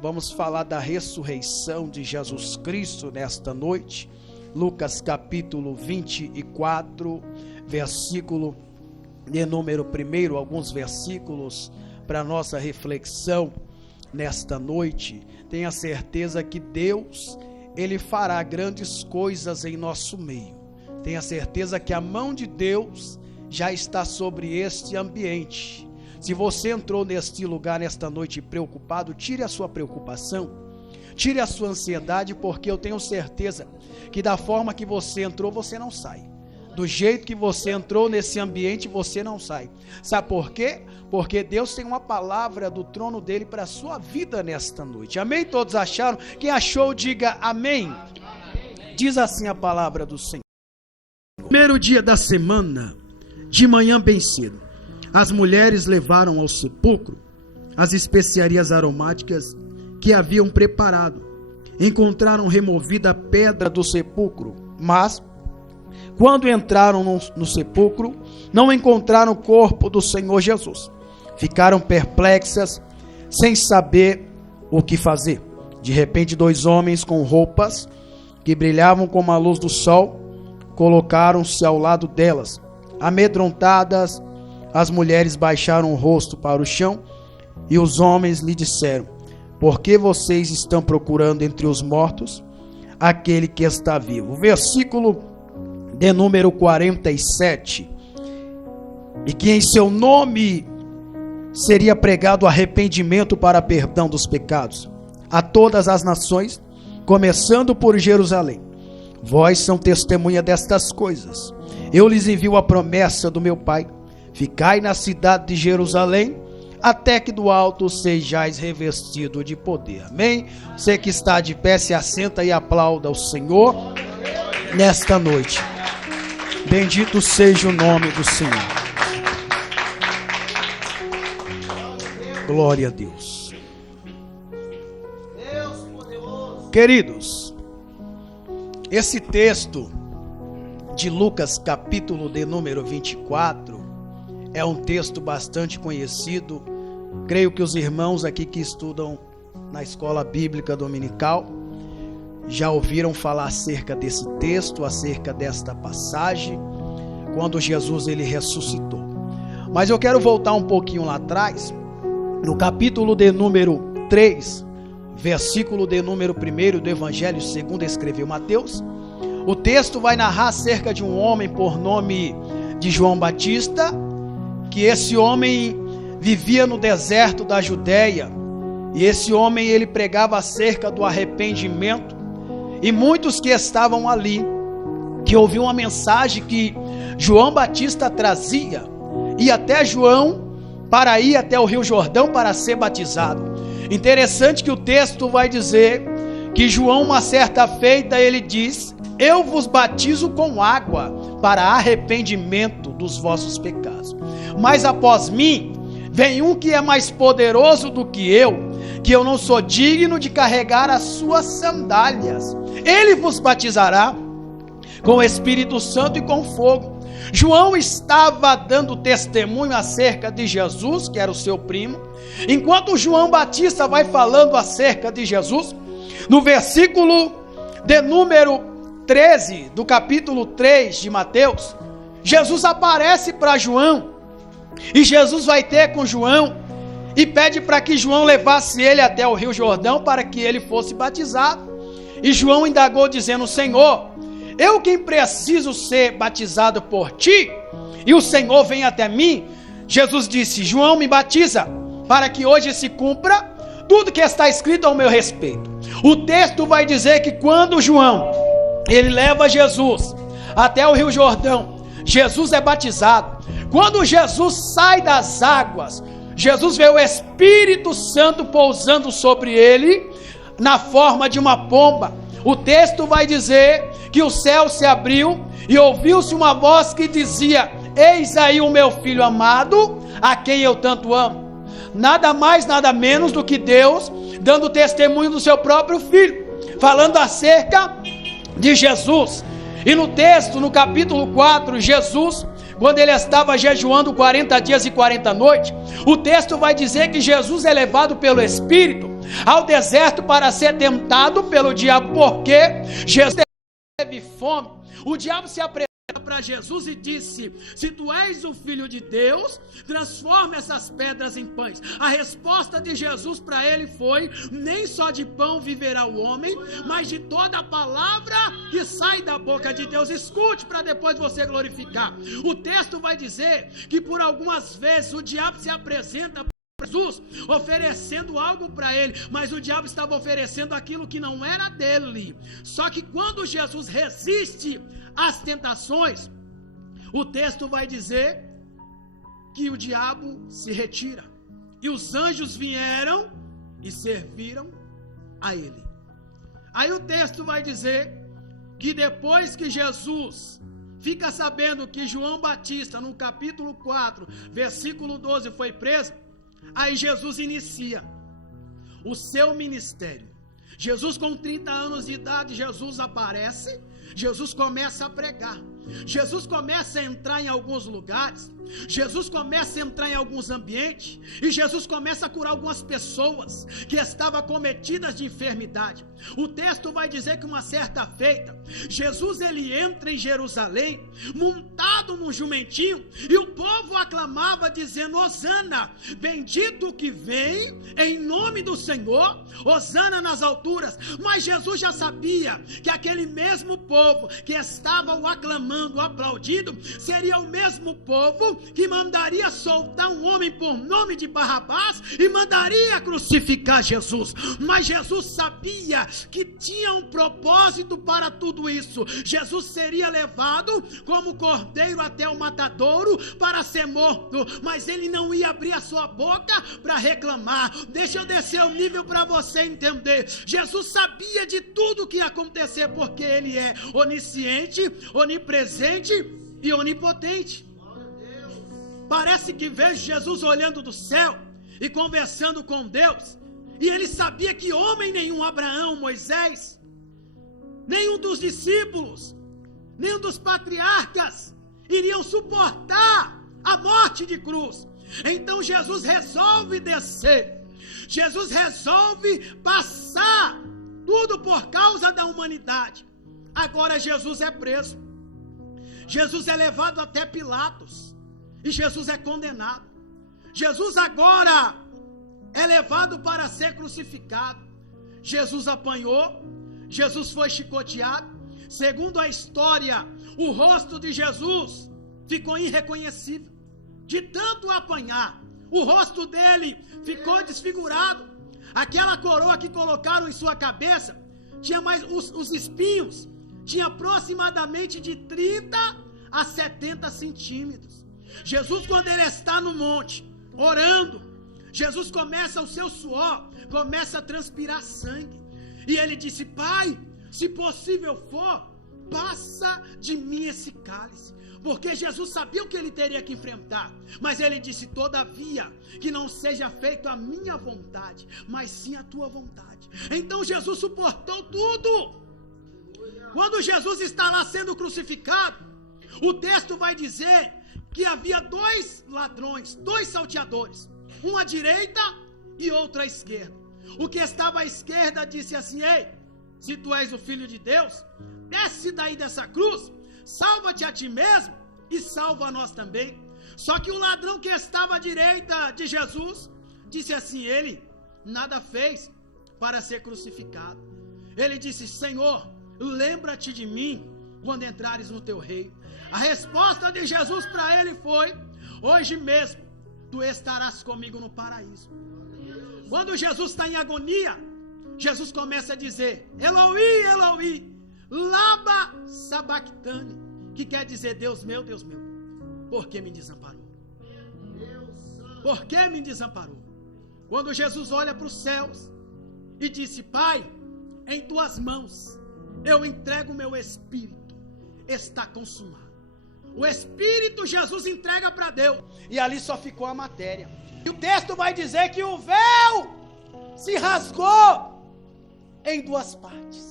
Vamos falar da ressurreição de Jesus Cristo nesta noite. Lucas capítulo 24, versículo de número 1, alguns versículos para nossa reflexão nesta noite. Tenha certeza que Deus, Ele fará grandes coisas em nosso meio. Tenha certeza que a mão de Deus já está sobre este ambiente. Se você entrou neste lugar nesta noite preocupado, tire a sua preocupação, tire a sua ansiedade, porque eu tenho certeza que da forma que você entrou, você não sai. Do jeito que você entrou nesse ambiente, você não sai. Sabe por quê? Porque Deus tem uma palavra do trono dele para a sua vida nesta noite. Amém? Todos acharam? Quem achou, diga amém. Diz assim a palavra do Senhor. Primeiro dia da semana, de manhã bem cedo, as mulheres levaram ao sepulcro as especiarias aromáticas que haviam preparado. Encontraram removida a pedra do sepulcro, mas quando entraram no sepulcro, não encontraram o corpo do Senhor Jesus. Ficaram perplexas, sem saber o que fazer. De repente, 2 homens com roupas que brilhavam como a luz do sol colocaram-se ao lado delas. Amedrontadas, as mulheres baixaram o rosto para o chão e os homens lhe disseram: por que vocês estão procurando entre os mortos aquele que está vivo? Versículo de número 47. E que em seu nome seria pregado arrependimento para perdão dos pecados a todas as nações, começando por Jerusalém. Vós são testemunha destas coisas. Eu lhes envio a promessa do meu Pai. Ficai na cidade de Jerusalém, até que do alto sejais revestido de poder. Amém? Você que está de pé, se assenta e aplauda o Senhor nesta noite. Bendito seja o nome do Senhor. Glória a Deus. Queridos, esse texto de Lucas capítulo de número 24 é um texto bastante conhecido. Creio que os irmãos aqui que estudam na escola bíblica dominical já ouviram falar acerca desse texto, acerca desta passagem, quando Jesus ele ressuscitou. Mas eu quero voltar um pouquinho lá atrás, no capítulo de número 3, versículo de número 1 do Evangelho segundo escreveu Mateus. O texto vai narrar acerca de um homem por nome de João Batista, que esse homem vivia no deserto da Judéia, e esse homem ele pregava acerca do arrependimento, e muitos que estavam ali, que ouviam a mensagem que João Batista trazia, e até João para ir até o Rio Jordão para ser batizado. Interessante que o texto vai dizer que João, uma certa feita, ele diz: eu vos batizo com água para arrependimento dos vossos pecados, mas após mim vem um que é mais poderoso do que eu não sou digno de carregar as suas sandálias. Ele vos batizará com o Espírito Santo e com fogo. João estava dando testemunho acerca de Jesus, que era o seu primo. Enquanto João Batista vai falando acerca de Jesus, no versículo de número 13 do capítulo 3 de Mateus, Jesus aparece para João, e Jesus vai ter com João e pede para que João levasse ele até o Rio Jordão para que ele fosse batizado. E João indagou dizendo: Senhor, eu quem preciso ser batizado por ti, e o Senhor vem até mim? Jesus disse: João, me batiza, para que hoje se cumpra tudo que está escrito ao meu respeito. O texto vai dizer que quando João ele leva Jesus até o Rio Jordão, Jesus é batizado. Quando Jesus sai das águas, Jesus vê o Espírito Santo pousando sobre ele na forma de uma pomba. O texto vai dizer que o céu se abriu e ouviu-se uma voz que dizia: eis aí o meu filho amado, a quem eu tanto amo. Nada mais, nada menos do que Deus dando testemunho do seu próprio filho, falando acerca de Jesus. E no texto, no capítulo 4, Jesus, quando ele estava jejuando 40 dias e 40 noites, o texto vai dizer que Jesus é levado pelo Espírito ao deserto para ser tentado pelo diabo, porque Jesus teve fome. O diabo se apresentou para Jesus e disse: se tu és o filho de Deus, transforma essas pedras em pães. A resposta de Jesus para ele foi: nem só de pão viverá o homem, mas de toda a palavra que sai da boca de Deus. Escute para depois você glorificar. O texto vai dizer que por algumas vezes o diabo se apresenta para Jesus oferecendo algo para ele, mas o diabo estava oferecendo aquilo que não era dele. Só que quando Jesus resiste às tentações, o texto vai dizer que o diabo se retira e os anjos vieram e serviram a ele. Aí o texto vai dizer que depois que Jesus fica sabendo que João Batista, no capítulo 4, versículo 12, foi preso, aí Jesus inicia o seu ministério. Jesus com 30 anos de idade, Jesus aparece, Jesus começa a pregar, Jesus começa a entrar em alguns lugares, Jesus começa a entrar em alguns ambientes, e Jesus começa a curar algumas pessoas que estavam cometidas de enfermidade. O texto vai dizer que uma certa feita, Jesus ele entra em Jerusalém, montado num jumentinho, e o povo aclamava dizendo: Hosana, bendito que vem em nome do Senhor, Hosana nas alturas. Mas Jesus já sabia que aquele mesmo povo que estava o aclamando, o aplaudindo, seria o mesmo povo que mandaria soltar um homem por nome de Barrabás e mandaria crucificar Jesus. Mas Jesus sabia que tinha um propósito para tudo isso. Jesus seria levado como cordeiro até o matadouro para ser morto, mas ele não ia abrir a sua boca para reclamar. Deixa eu descer o nível para você entender. Jesus sabia de tudo que ia acontecer, porque ele é onisciente, onipresente e onipotente. Parece que vejo Jesus olhando do céu e conversando com Deus, e ele sabia que homem nenhum, Abraão, Moisés, nenhum dos discípulos, nenhum dos patriarcas iriam suportar a morte de cruz. Então Jesus resolve descer, Jesus resolve passar tudo por causa da humanidade. Agora Jesus é preso, Jesus é levado até Pilatos, e Jesus é condenado. Jesus agora é levado para ser crucificado. Jesus apanhou, Jesus foi chicoteado. Segundo a história, o rosto de Jesus ficou irreconhecível de tanto apanhar. O rosto dele ficou desfigurado. Aquela coroa que colocaram em sua cabeça tinha mais os espinhos, tinha aproximadamente de 30 a 70 centímetros. Jesus, quando ele está no monte orando, Jesus começa o seu suor, começa a transpirar sangue, e ele disse: Pai, se possível for, passa de mim esse cálice. Porque Jesus sabia o que ele teria que enfrentar, mas ele disse: todavia, que não seja feito a minha vontade, mas sim a tua vontade. Então Jesus suportou tudo. Quando Jesus está lá sendo crucificado, o texto vai dizer que havia dois ladrões, dois salteadores, um à direita e outro à esquerda. O que estava à esquerda disse assim: ei, se tu és o Filho de Deus, desce daí dessa cruz, salva-te a ti mesmo e salva a nós também. Só que o ladrão que estava à direita de Jesus disse assim: ele nada fez para ser crucificado. Ele disse: Senhor, lembra-te de mim quando entrares no teu reino. A resposta de Jesus para ele foi: hoje mesmo tu estarás comigo no paraíso. Quando Jesus está em agonia, Jesus começa a dizer: Eloi, Eloi, lama sabachthani, que quer dizer: Deus meu, por que me desamparou? Por que me desamparou? Quando Jesus olha para os céus e disse: Pai, em tuas mãos eu entrego o meu espírito, está consumado. O espírito Jesus entrega para Deus, e ali só ficou a matéria. E o texto vai dizer que o véu se rasgou em duas partes.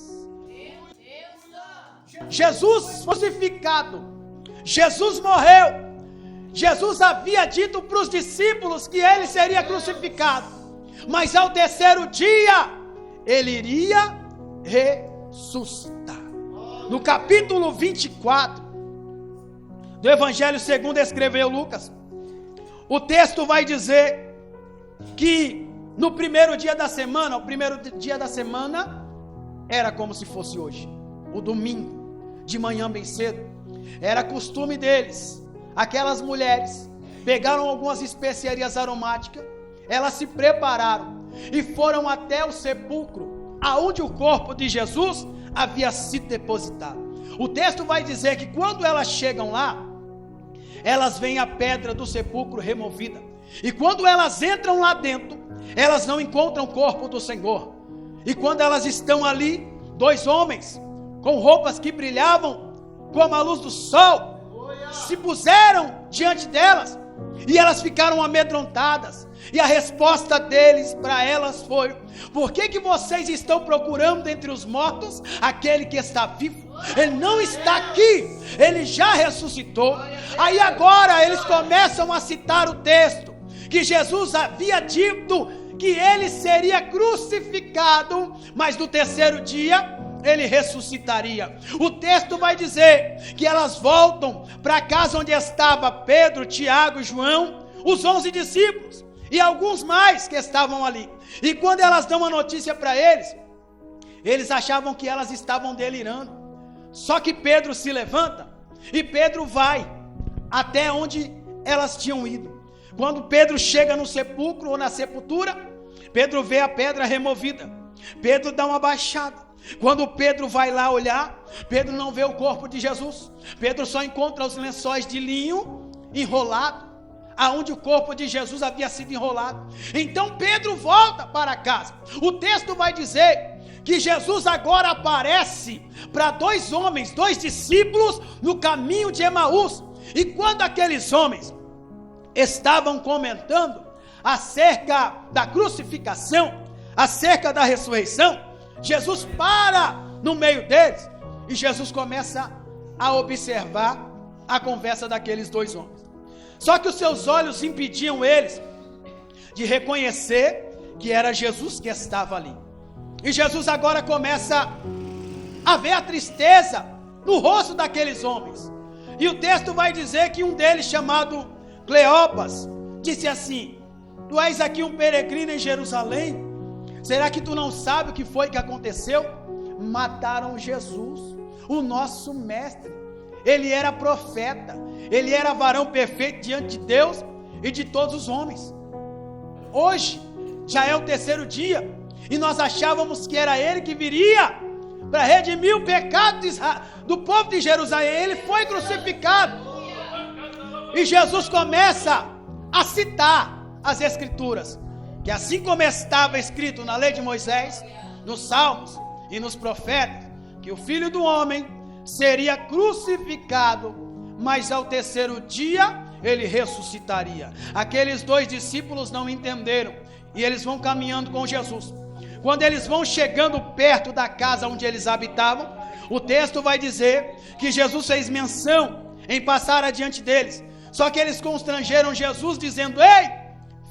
Jesus crucificado, Jesus morreu. Jesus havia dito para os discípulos que ele seria crucificado. mas ao terceiro dia ele iria ressuscitar. No capítulo 24 do Evangelho segundo escreveu Lucas, o texto vai dizer que no primeiro dia da semana, o primeiro dia da semana era como se fosse hoje, o domingo, de manhã bem cedo. Era costume deles, aquelas mulheres pegaram algumas especiarias aromáticas, elas se prepararam e foram até o sepulcro, aonde o corpo de Jesus havia sido depositado. O texto vai dizer que quando elas chegam lá, elas veem a pedra do sepulcro removida, e quando elas entram lá dentro, elas não encontram o corpo do Senhor. E quando elas estão ali, dois homens com roupas que brilhavam como a luz do sol se puseram diante delas, e elas ficaram amedrontadas. E a resposta deles para elas foi: por que vocês estão procurando entre os mortos aquele que está vivo? Ele não está aqui, ele já ressuscitou. Aí agora eles começam a citar o texto que Jesus havia dito que ele seria crucificado, mas no terceiro dia ele ressuscitaria. O texto vai dizer que elas voltam para a casa onde estava Pedro, Tiago e João, os 11 discípulos e alguns mais que estavam ali. E quando elas dão a notícia para eles, eles achavam que elas estavam delirando. Só que Pedro se levanta e Pedro vai até onde elas tinham ido. Quando Pedro chega no sepulcro ou na sepultura, Pedro vê a pedra removida. Pedro dá uma baixada. Quando Pedro vai lá olhar, Pedro não vê o corpo de Jesus. Pedro só encontra os lençóis de linho enrolado, aonde o corpo de Jesus havia sido enrolado. Então Pedro volta para casa. O texto vai dizer que Jesus agora aparece para dois homens, dois discípulos no caminho de Emaús. E quando aqueles homens estavam comentando acerca da crucificação, acerca da ressurreição, Jesus para no meio deles e Jesus começa a observar a conversa daqueles dois homens. Só que os seus olhos impediam eles de reconhecer que era Jesus que estava ali. E Jesus agora começa a ver a tristeza no rosto daqueles homens. E o texto vai dizer que um deles, chamado Cleopas, disse assim: tu és aqui um peregrino em Jerusalém? Será que tu não sabe o que foi que aconteceu? Mataram Jesus, o nosso mestre. Ele era profeta, ele era varão perfeito diante de Deus e de todos os homens. Hoje já é o terceiro dia e nós achávamos que era ele que viria para redimir o pecado do povo de Jerusalém. Ele foi crucificado. E Jesus começa a citar as escrituras, que assim como estava escrito na lei de Moisés, nos salmos e nos profetas, que o Filho do Homem seria crucificado, mas ao terceiro dia ele ressuscitaria. Aqueles dois discípulos não entenderam e eles vão caminhando com Jesus. Quando eles vão chegando perto da casa onde eles habitavam, o texto vai dizer que Jesus fez menção em passar adiante deles. Só que eles constrangeram Jesus dizendo: ei,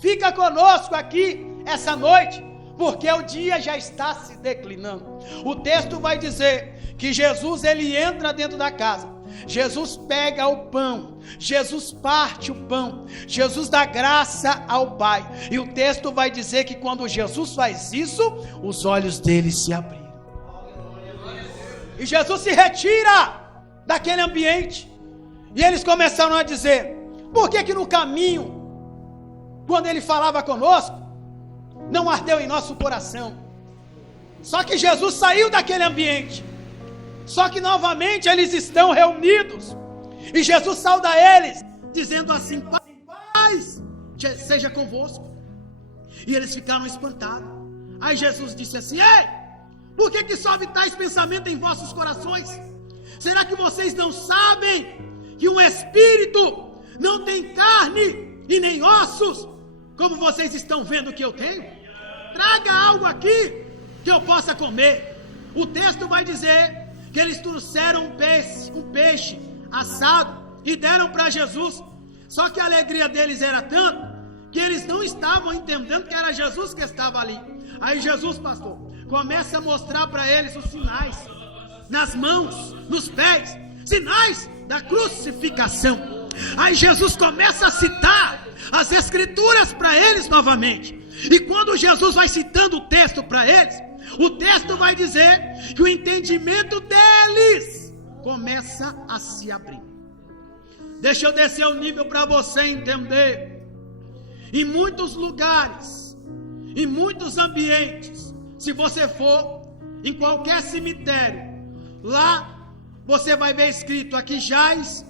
fica conosco aqui essa noite, porque o dia já está se declinando. O texto vai dizer que Jesus ele entra dentro da casa. Jesus pega o pão, Jesus parte o pão, Jesus dá graça ao Pai. E o texto vai dizer que quando Jesus faz isso, os olhos dele se abriram. E Jesus se retira daquele ambiente. E eles começaram a dizer: por que no caminho, quando ele falava conosco, não ardeu em nosso coração? Só que Jesus saiu daquele ambiente. Só que novamente eles estão reunidos. E Jesus sauda eles, dizendo assim: paz seja convosco. E eles ficaram espantados. Aí Jesus disse assim: ei, por que sobe tais pensamentos em vossos corações? Será que vocês não sabem que um espírito não tem carne e nem ossos, como vocês estão vendo que eu tenho? Traga algo aqui que eu possa comer. O texto vai dizer que eles trouxeram um peixe assado e deram para Jesus. Só que a alegria deles era tanto que eles não estavam entendendo que era Jesus que estava ali. Aí Jesus, pastor, começa a mostrar para eles os sinais, nas mãos, nos pés, sinais da crucificação. Aí Jesus começa a citar as escrituras para eles novamente. E quando Jesus vai citando o texto para eles, o texto vai dizer que o entendimento deles começa a se abrir. Deixa eu descer o nível para você entender. Em muitos lugares, em muitos ambientes, se você for em qualquer cemitério, lá você vai ver escrito: aqui jaz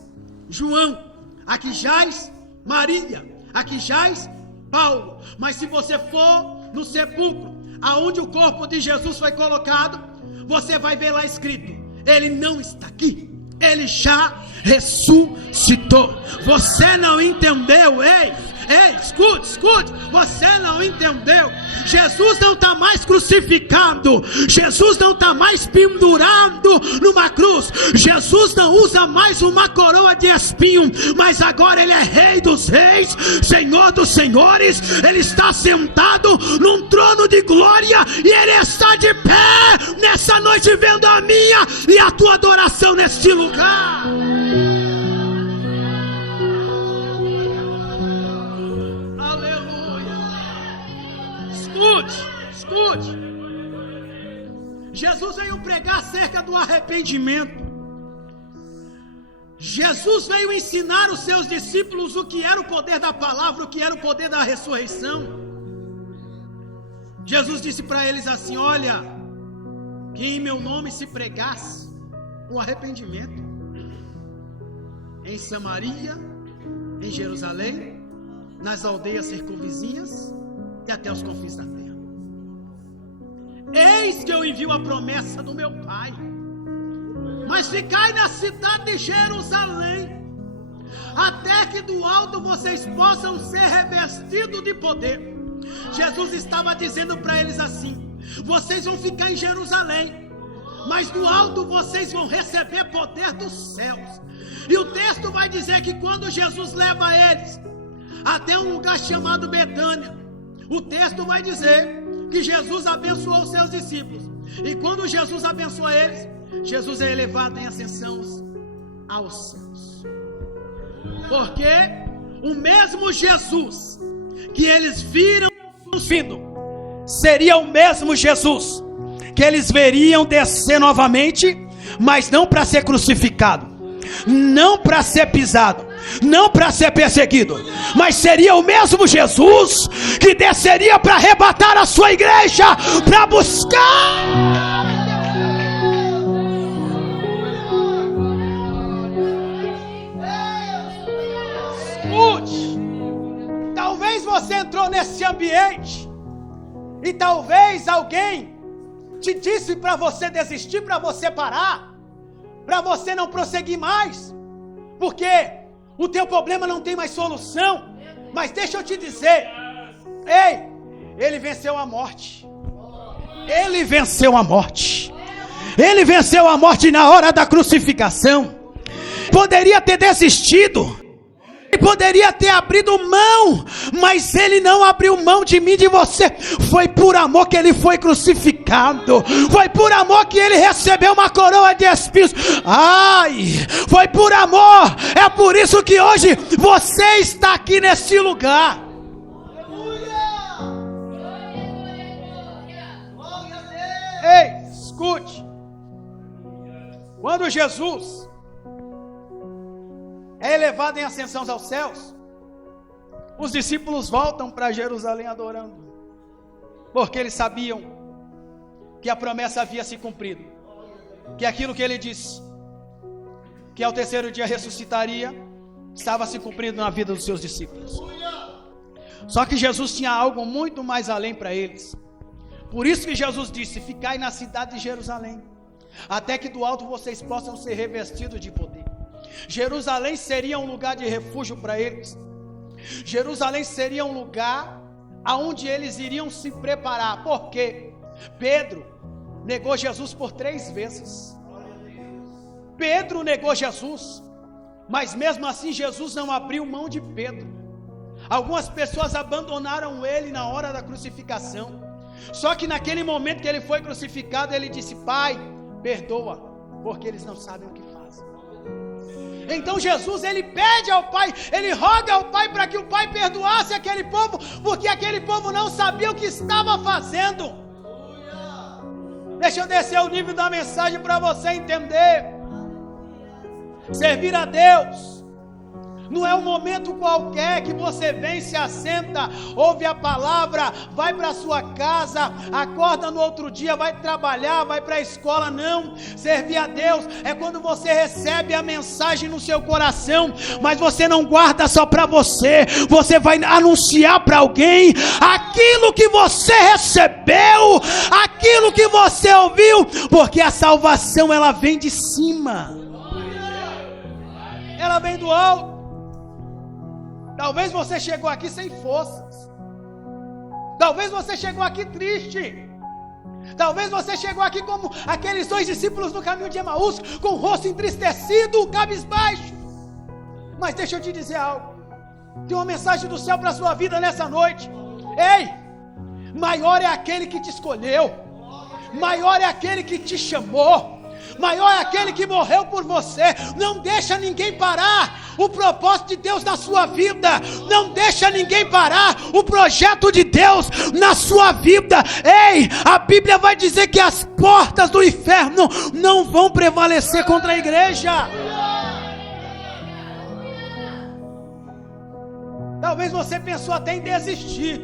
João, aqui jaz Maria, aqui jaz Paulo. Mas se você for no sepulcro aonde o corpo de Jesus foi colocado, você vai ver lá escrito: ele não está aqui, ele já ressuscitou. Você não entendeu? Ei, escute, você não entendeu. Jesus não está mais crucificado, Jesus não está mais pendurado numa cruz, Jesus não usa mais uma coroa de espinho, mas agora ele é Rei dos Reis, Senhor dos Senhores. Ele está sentado num trono de glória e ele está de pé nessa noite, vendo a minha e a tua adoração neste lugar. Escute. Jesus veio pregar acerca do arrependimento. Jesus veio ensinar os seus discípulos o que era o poder da palavra, o que era o poder da ressurreição. Jesus disse para eles assim: olha, que em meu nome se pregasse o arrependimento em Samaria, em Jerusalém, nas aldeias circunvizinhas e até os confins da terra. Eis que eu envio a promessa do meu Pai, mas ficai na cidade de Jerusalém, até que do alto vocês possam ser revestidos de poder. Jesus estava dizendo para eles assim: vocês vão ficar em Jerusalém, mas do alto vocês vão receber poder dos céus. E o texto vai dizer que quando Jesus leva eles até um lugar chamado Betânia, o texto vai dizer que Jesus abençoou os seus discípulos. E quando Jesus abençoa eles, Jesus é elevado em ascensão aos céus. Porque o mesmo Jesus que eles viram vindo seria o mesmo Jesus que eles veriam descer novamente, mas não para ser crucificado, não para ser pisado, não para ser perseguido, mas seria o mesmo Jesus que desceria para arrebatar a sua igreja, para buscar. Escute, talvez você entrou nesse ambiente e talvez alguém te disse para você desistir, para você parar, para você não prosseguir mais, porque o teu problema não tem mais solução. Mas deixa eu te dizer, ei, ele venceu a morte. Ele venceu a morte. Ele venceu a morte na hora da crucificação. Poderia ter desistido, poderia ter abrido mão, mas ele não abriu mão de mim, de você. Foi por amor que ele foi crucificado, foi por amor que ele recebeu uma coroa de espinhos. Foi por amor. É por isso que hoje você está aqui nesse lugar. Ei, escute. Quando Jesus é elevado em ascensão aos céus, os discípulos voltam para Jerusalém adorando, porque eles sabiam que a promessa havia se cumprido, que aquilo que ele disse, que ao terceiro dia ressuscitaria, estava se cumprindo na vida dos seus discípulos. Só que Jesus tinha algo muito mais além para eles. Por isso que Jesus disse: ficai na cidade de Jerusalém, até que do alto vocês possam ser revestidos de poder. Jerusalém seria um lugar de refúgio para eles. Jerusalém seria um lugar aonde eles iriam se preparar, porque Pedro negou Jesus por 3 vezes. Pedro negou Jesus, mas mesmo assim Jesus não abriu mão de Pedro. Algumas pessoas abandonaram ele na hora da crucificação. Só que naquele momento que ele foi crucificado, ele disse: Pai, perdoa, porque eles não sabem o que fazem. Então Jesus, ele pede ao Pai, ele roga ao Pai para que o Pai perdoasse aquele povo, porque aquele povo não sabia o que estava fazendo. Deixa eu descer o nível da mensagem para você entender. Servir a Deus não é um momento qualquer que você vem, se assenta, ouve a palavra, vai para sua casa, acorda no outro dia, vai trabalhar, vai para a escola. Não, servir a Deus é quando você recebe a mensagem no seu coração, mas você não guarda só para você, você vai anunciar para alguém aquilo que você recebeu, aquilo que você ouviu, porque a salvação ela vem de cima, ela vem do alto. Talvez você chegou aqui sem forças. Talvez você chegou aqui triste. Talvez você chegou aqui como aqueles 2 discípulos no caminho de Emaús, com o rosto entristecido, cabisbaixo. Mas deixa eu te dizer algo. Tem uma mensagem do céu para a sua vida nessa noite. Ei, maior é aquele que te escolheu. Maior é aquele que te chamou. Maior é aquele que morreu por você. Não deixa ninguém parar o propósito de Deus na sua vida. Não deixa ninguém parar o projeto de Deus na sua vida. Ei, a Bíblia vai dizer que as portas do inferno não vão prevalecer contra a igreja. Talvez você pensou até em desistir.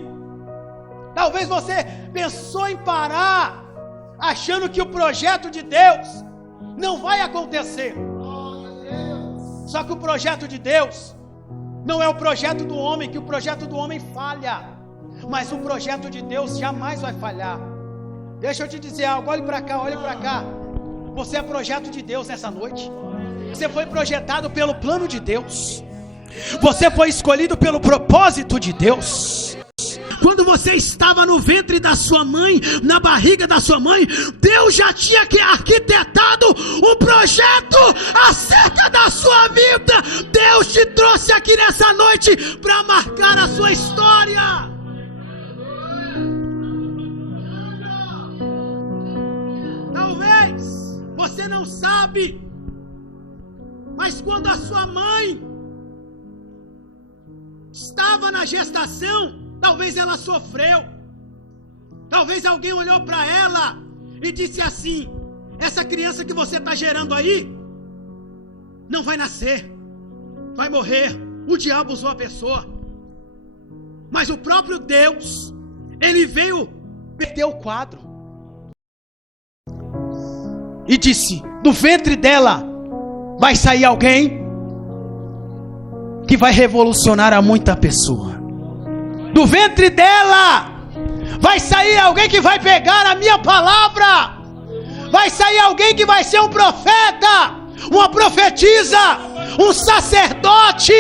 Talvez você pensou em parar, achando que o projeto de Deus não vai acontecer. Só que o projeto de Deus não é o projeto do homem, que o projeto do homem falha, mas o projeto de Deus jamais vai falhar. Deixa eu te dizer algo, olhe para cá, olhe para cá. Você é projeto de Deus nessa noite. Você foi projetado pelo plano de Deus. Você foi escolhido pelo propósito de Deus. Quando você estava no ventre da sua mãe, na barriga da sua mãe, Deus já tinha arquitetado um projeto acerca da sua vida. Deus te trouxe aqui nessa noite para marcar a sua história. Talvez você não sabe, mas quando a sua mãe estava na gestação, talvez ela sofreu. Talvez alguém olhou para ela e disse assim: essa criança que você está gerando aí não vai nascer, vai morrer. O diabo usou a pessoa, mas o próprio Deus, ele veio perder o quadro e disse: do ventre dela vai sair alguém que vai revolucionar a muita pessoa. Do ventre dela vai sair alguém que vai pegar a minha palavra. Vai sair alguém que vai ser um profeta, uma profetisa, um sacerdote.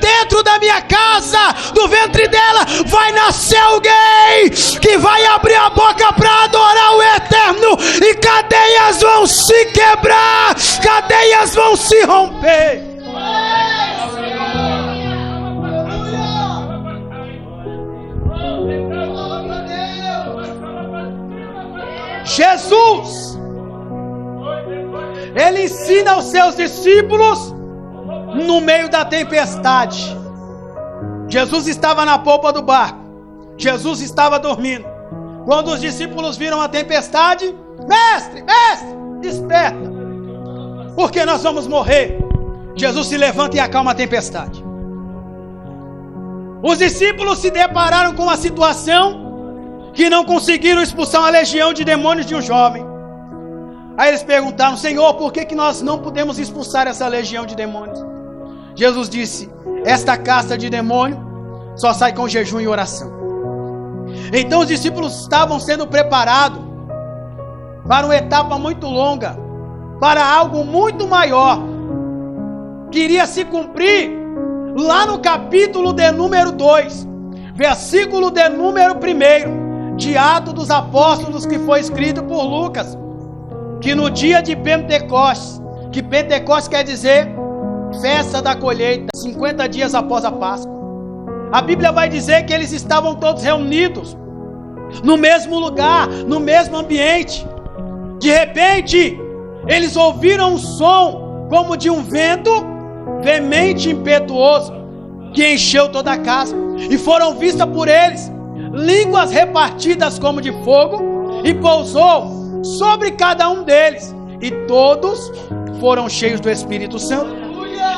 Dentro da minha casa, do ventre dela vai nascer alguém que vai abrir a boca para adorar o Eterno, e cadeias vão se quebrar, cadeias vão se romper. Jesus, ele ensina aos seus discípulos no meio da tempestade. Jesus estava na polpa do barco, Jesus estava dormindo. Quando os discípulos viram a tempestade: mestre, desperta, porque nós vamos morrer. Jesus se levanta e acalma a tempestade. Os discípulos se depararam com a situação que não conseguiram expulsar uma legião de demônios de um jovem. Aí eles perguntaram: Senhor, por que nós não podemos expulsar essa legião de demônios? Jesus disse: esta casta de demônio só sai com jejum e oração. Então os discípulos estavam sendo preparados para uma etapa muito longa, para algo muito maior, que iria se cumprir lá no capítulo de número 2, versículo de número 1 de Atos dos Apóstolos, que foi escrito por Lucas, que no dia de Pentecostes, que Pentecostes quer dizer festa da colheita, 50 dias após a Páscoa. A Bíblia vai dizer que eles estavam todos reunidos no mesmo lugar, no mesmo ambiente. De repente, eles ouviram um som como de um vento veemente e impetuoso que encheu toda a casa, e foram vistas por eles línguas repartidas como de fogo, e pousou sobre cada um deles, e todos foram cheios do Espírito Santo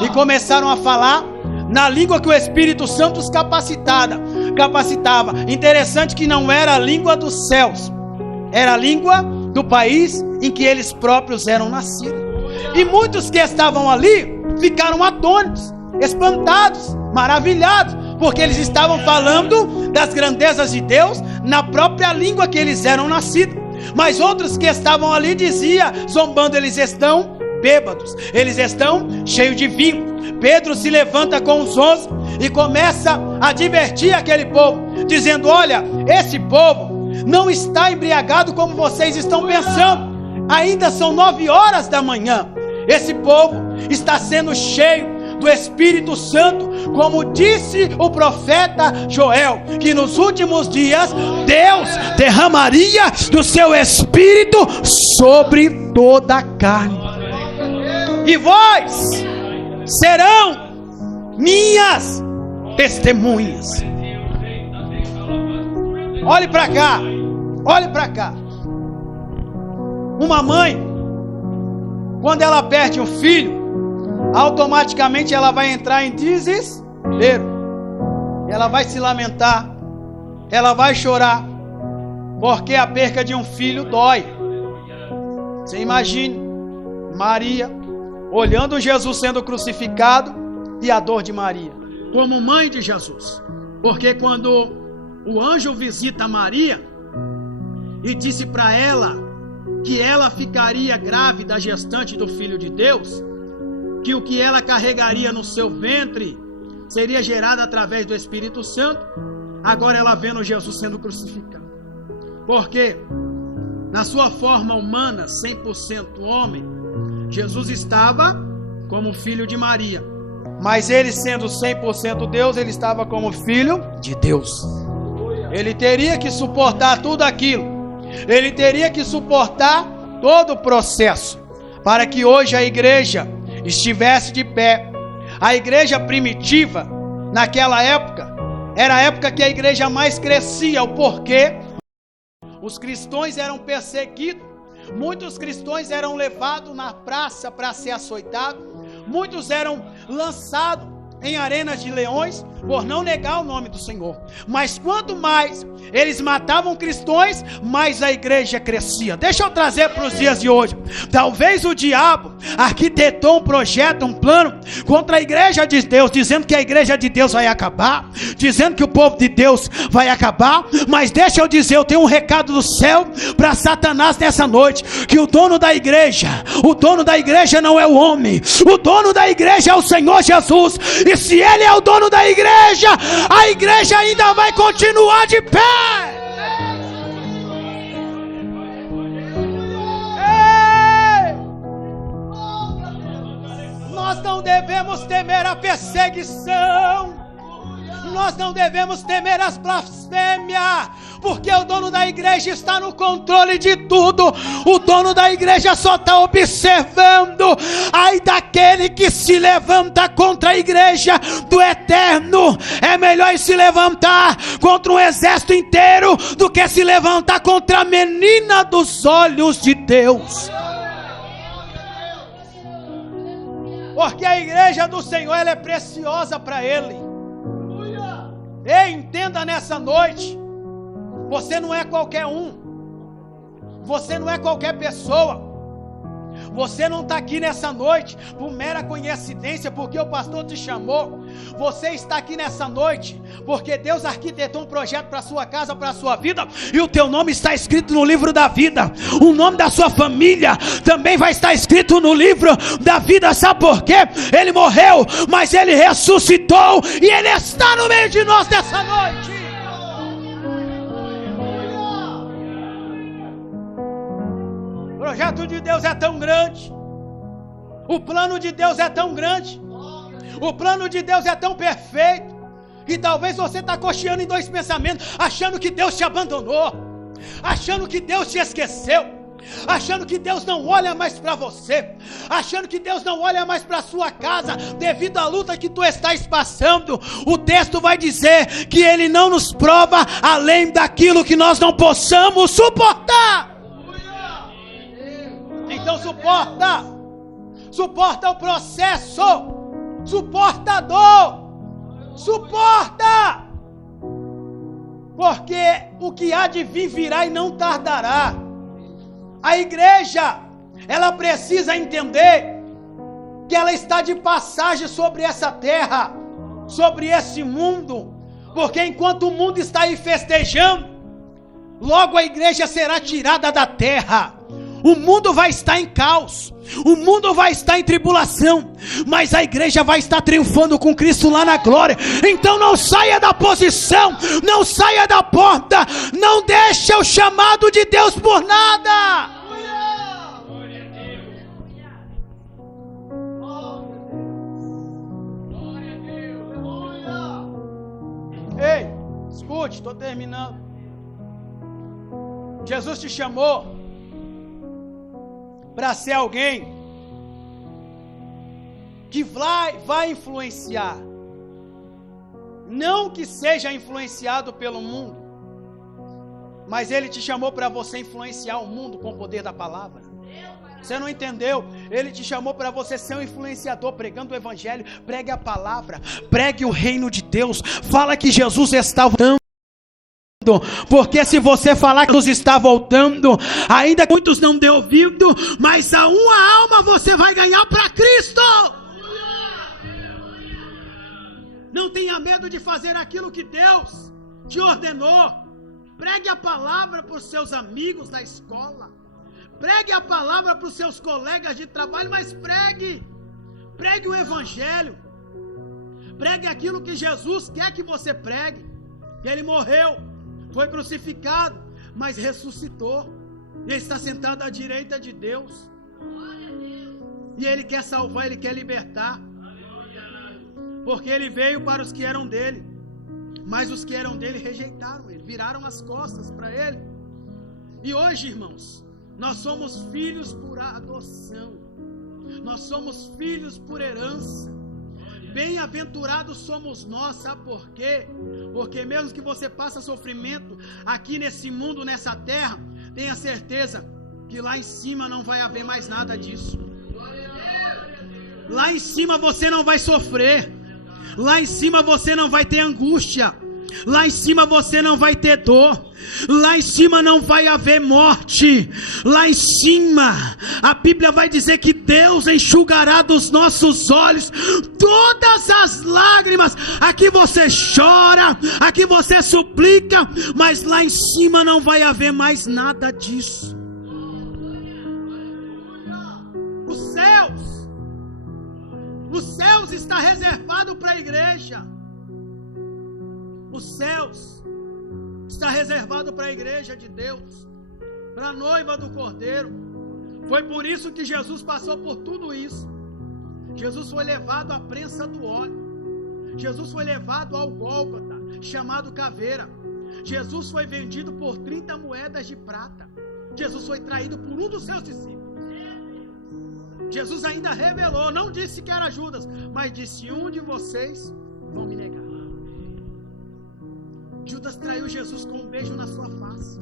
e começaram a falar na língua que o Espírito Santo os capacitava. Interessante que não era a língua dos céus, era a língua do país em que eles próprios eram nascidos. E muitos que estavam ali ficaram atônitos, espantados, maravilhados, porque eles estavam falando das grandezas de Deus na própria língua que eles eram nascidos. Mas outros que estavam ali diziam, zombando: eles estão bêbados, eles estão cheios de vinho. Pedro se levanta com os 11 e começa a advertir aquele povo, dizendo: olha, esse povo não está embriagado como vocês estão pensando, ainda são 9 horas da manhã. Esse povo está sendo cheio do Espírito Santo, como disse o profeta Joel, que nos últimos dias Deus derramaria do seu Espírito sobre toda a carne, e vós serão minhas testemunhas. Olhe para cá, olhe para cá. Uma mãe, quando ela perde um filho, automaticamente ela vai entrar em desespero, ela vai se lamentar, ela vai chorar, porque a perca de um filho dói. Você imagine Maria olhando Jesus sendo crucificado e a dor de Maria, como mãe de Jesus, porque quando o anjo visita Maria e disse para ela que ela ficaria grávida, gestante do Filho de Deus, que o que ela carregaria no seu ventre seria gerado através do Espírito Santo, agora ela vendo Jesus sendo crucificado, porque na sua forma humana, 100% homem, Jesus estava como filho de Maria, mas ele sendo 100% Deus, ele estava como filho de Deus. Ele teria que suportar tudo aquilo, ele teria que suportar todo o processo, para que hoje a igreja estivesse de pé. A igreja primitiva, naquela época, era a época que a igreja mais crescia. O porquê? Os cristãos eram perseguidos, muitos cristãos eram levados na praça para ser açoitados, muitos eram lançados em arenas de leões por não negar o nome do Senhor. Mas quanto mais eles matavam cristãos, mais a igreja crescia. Deixa eu trazer para os dias de hoje. Talvez o diabo arquitetou um projeto, um plano contra a igreja de Deus, dizendo que a igreja de Deus vai acabar, dizendo que o povo de Deus vai acabar. Mas deixa eu dizer, eu tenho um recado do céu para Satanás nessa noite, que o dono da igreja não é o homem, o dono da igreja é o Senhor Jesus. E se ele é o dono da igreja, a igreja ainda vai continuar de pé. Ei! Nós não devemos temer a perseguição, nós não devemos temer as blasfêmias, porque o dono da igreja está no controle de tudo. O dono da igreja só está observando. Ai daquele que se levanta contra a igreja do eterno. É melhor se levantar contra um exército inteiro do que se levantar contra a menina dos olhos de Deus. Porque a igreja do Senhor, ela é preciosa para Ele. Ei, entenda nessa noite, você não é qualquer um, você não é qualquer pessoa, você não está aqui nessa noite por mera coincidência, porque o pastor te chamou. Você está aqui nessa noite porque Deus arquitetou um projeto para a sua casa, para a sua vida, e o teu nome está escrito no livro da vida. O nome da sua família também vai estar escrito no livro da vida. Sabe por quê? Ele morreu, mas ele ressuscitou, e ele está no meio de nós nessa noite. O projeto de Deus é tão grande, o plano de Deus é tão grande, o plano de Deus é tão perfeito, E talvez você está cocheando em dois pensamentos, achando que Deus te abandonou, achando que Deus te esqueceu, achando que Deus não olha mais para você, achando que Deus não olha mais para sua casa, devido à luta que tu estás passando. O texto vai dizer que Ele não nos prova além daquilo que nós não possamos suportar. Então suporta o processo, suporta a dor, suporta, porque o que há de vir virá e não tardará. A igreja, ela precisa entender que ela está de passagem sobre essa terra, sobre esse mundo, porque enquanto o mundo está aí festejando, logo a igreja será tirada da terra. O mundo vai estar em caos, o mundo vai estar em tribulação, mas a igreja vai estar triunfando com Cristo lá na glória. Então não saia da posição, não saia da porta, não deixe o chamado de Deus por nada. Ei, escute, estou terminando. Jesus te chamou para ser alguém que vai influenciar, não que seja influenciado pelo mundo, mas Ele te chamou para você influenciar o mundo com o poder da palavra. Você não entendeu? Ele te chamou para você ser um influenciador, pregando o evangelho. Pregue a palavra, pregue o reino de Deus, fala que Jesus está voltando. Porque se você falar que Jesus está voltando, ainda que muitos não dê ouvido, mas a uma alma você vai ganhar para Cristo. Não tenha medo de fazer aquilo que Deus te ordenou. Pregue a palavra para os seus amigos da escola, pregue a palavra para os seus colegas de trabalho, mas pregue o evangelho, pregue aquilo que Jesus quer que você pregue. Que Ele morreu, foi crucificado, mas ressuscitou, Ele está sentado à direita de Deus, e Ele quer salvar, Ele quer libertar, porque Ele veio para os que eram dele, mas os que eram dele rejeitaram Ele, viraram as costas para Ele. E hoje, irmãos, nós somos filhos por adoção, nós somos filhos por herança. Bem-aventurados somos nós, sabe por quê? Porque mesmo que você passe sofrimento aqui nesse mundo, nessa terra, tenha certeza que lá em cima não vai haver mais nada disso. Lá em cima você não vai sofrer, lá em cima você não vai ter angústia, lá em cima você não vai ter dor, lá em cima não vai haver morte. Lá em cima a Bíblia vai dizer que Deus enxugará dos nossos olhos todas as lágrimas. Aqui você chora, aqui você suplica, mas lá em cima não vai haver mais nada disso. Os céus está reservado para a igreja. Os céus está reservado para a igreja de Deus, para a noiva do Cordeiro. Foi por isso que Jesus passou por tudo isso. Jesus foi levado à prensa do óleo, Jesus foi levado ao Gólgota, chamado caveira. Jesus foi vendido por 30 moedas de prata. Jesus foi traído por um dos seus discípulos. Jesus ainda revelou, não disse que era Judas, mas disse: um de vocês vão me negar. Judas traiu Jesus com um beijo na sua face.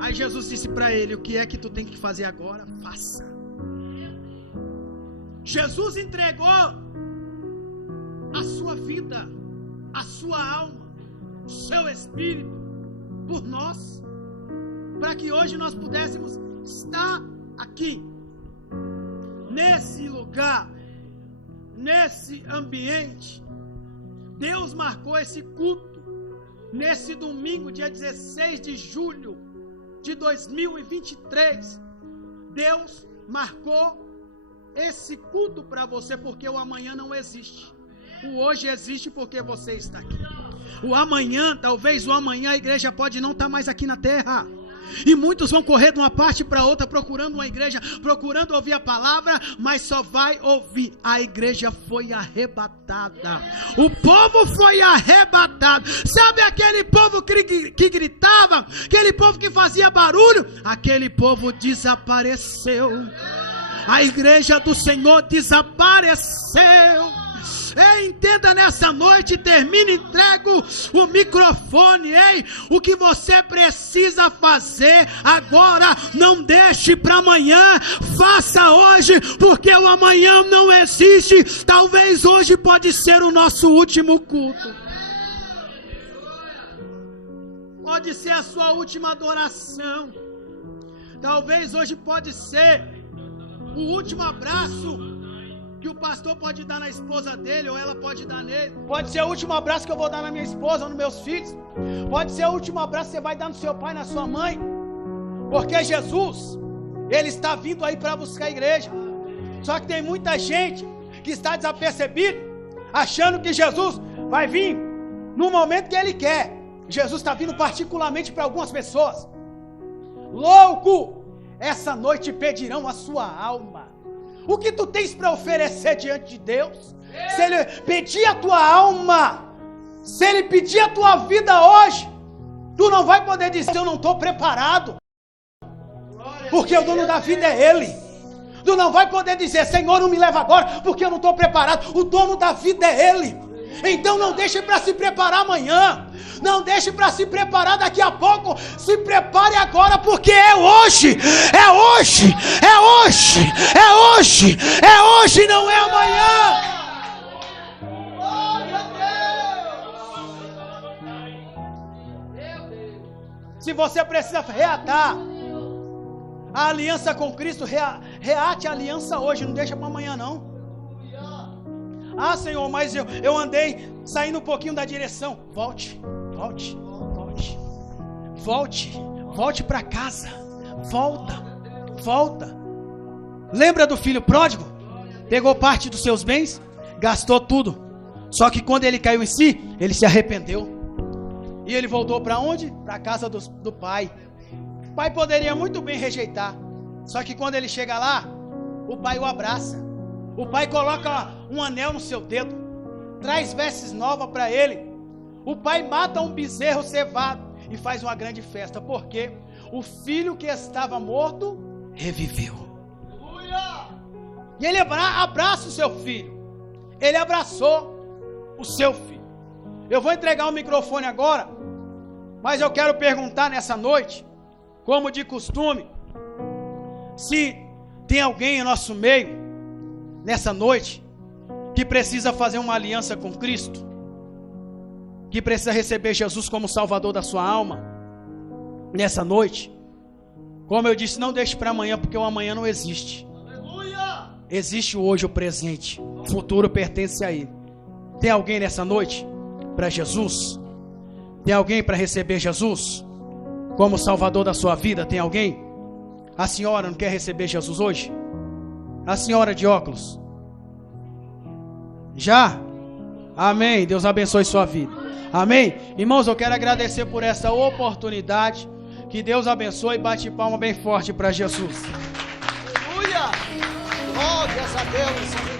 Aí Jesus disse para ele: o que é que tu tem que fazer agora? Faça. Jesus entregou a sua vida, a sua alma, o seu espírito por nós, para que hoje nós pudéssemos estar aqui, nesse lugar, nesse ambiente. Deus marcou esse culto nesse domingo, dia 16 de julho de 2023. Deus marcou esse culto para você, porque o amanhã não existe. O hoje existe porque você está aqui. O amanhã, talvez o amanhã a igreja pode não estar mais aqui na terra. E muitos vão correr de uma parte para outra, procurando uma igreja, procurando ouvir a palavra, mas só vai ouvir. A igreja foi arrebatada. O povo foi arrebatado. Sabe aquele povo que gritava? Aquele povo que fazia barulho? Aquele povo desapareceu. A igreja do Senhor desapareceu. Ei, entenda nessa noite, termina, entrego o microfone. Ei, o que você precisa fazer agora, não deixe para amanhã, faça hoje, porque o amanhã não existe. Talvez hoje pode ser o nosso último culto, pode ser a sua última adoração, talvez hoje pode ser o último abraço que o pastor pode dar na esposa dele, ou ela pode dar nele. Pode ser o último abraço que eu vou dar na minha esposa ou nos meus filhos. Pode ser o último abraço que você vai dar no seu pai, na sua mãe. Porque Jesus, Ele está vindo aí para buscar a igreja. Só que tem muita gente que está desapercebido, achando que Jesus vai vir no momento que Ele quer. Jesus está vindo particularmente para algumas pessoas. Louco! Essa noite pedirão a sua alma. O que tu tens para oferecer diante de Deus? Se Ele pedir a tua alma, se Ele pedir a tua vida hoje, tu não vai poder dizer: eu não estou preparado, porque o dono da vida é Ele. Tu não vai poder dizer: Senhor, não me leva agora, porque eu não estou preparado. O dono da vida é Ele. Então não deixe para se preparar amanhã, não deixe para se preparar daqui a pouco. Se prepare agora, porque é hoje, é hoje, é hoje, é hoje, é hoje, não é amanhã. Se você precisa reatar a aliança com Cristo, reate a aliança hoje, não deixa para amanhã não. Ah, Senhor, mas eu andei saindo um pouquinho da direção. Volte para casa. Volta. Lembra do filho pródigo? Pegou parte dos seus bens, gastou tudo. Só que quando ele caiu em si, ele se arrependeu. E ele voltou para onde? Para a casa do pai. O pai poderia muito bem rejeitar. Só que quando ele chega lá, o pai o abraça. O pai coloca um anel no seu dedo, traz vestes novas para ele. O pai mata um bezerro cevado e faz uma grande festa, porque o filho que estava morto reviveu. E ele abraça o seu filho. Ele abraçou o seu filho. Eu vou entregar o microfone agora, mas eu quero perguntar nessa noite, como de costume, se tem alguém em nosso meio nessa noite que precisa fazer uma aliança com Cristo, que precisa receber Jesus como Salvador da sua alma. Nessa noite, como eu disse, não deixe para amanhã, porque o amanhã não existe. Aleluia! Existe hoje, o presente. O futuro pertence a Ele. Tem alguém nessa noite para Jesus? Tem alguém para receber Jesus como Salvador da sua vida? Tem alguém? A senhora não quer receber Jesus hoje? A senhora de óculos? Já? Amém. Deus abençoe sua vida. Amém. Irmãos, eu quero agradecer por essa oportunidade. Que Deus abençoe e bate palma bem forte para Jesus. Aleluia! Glórias a Deus.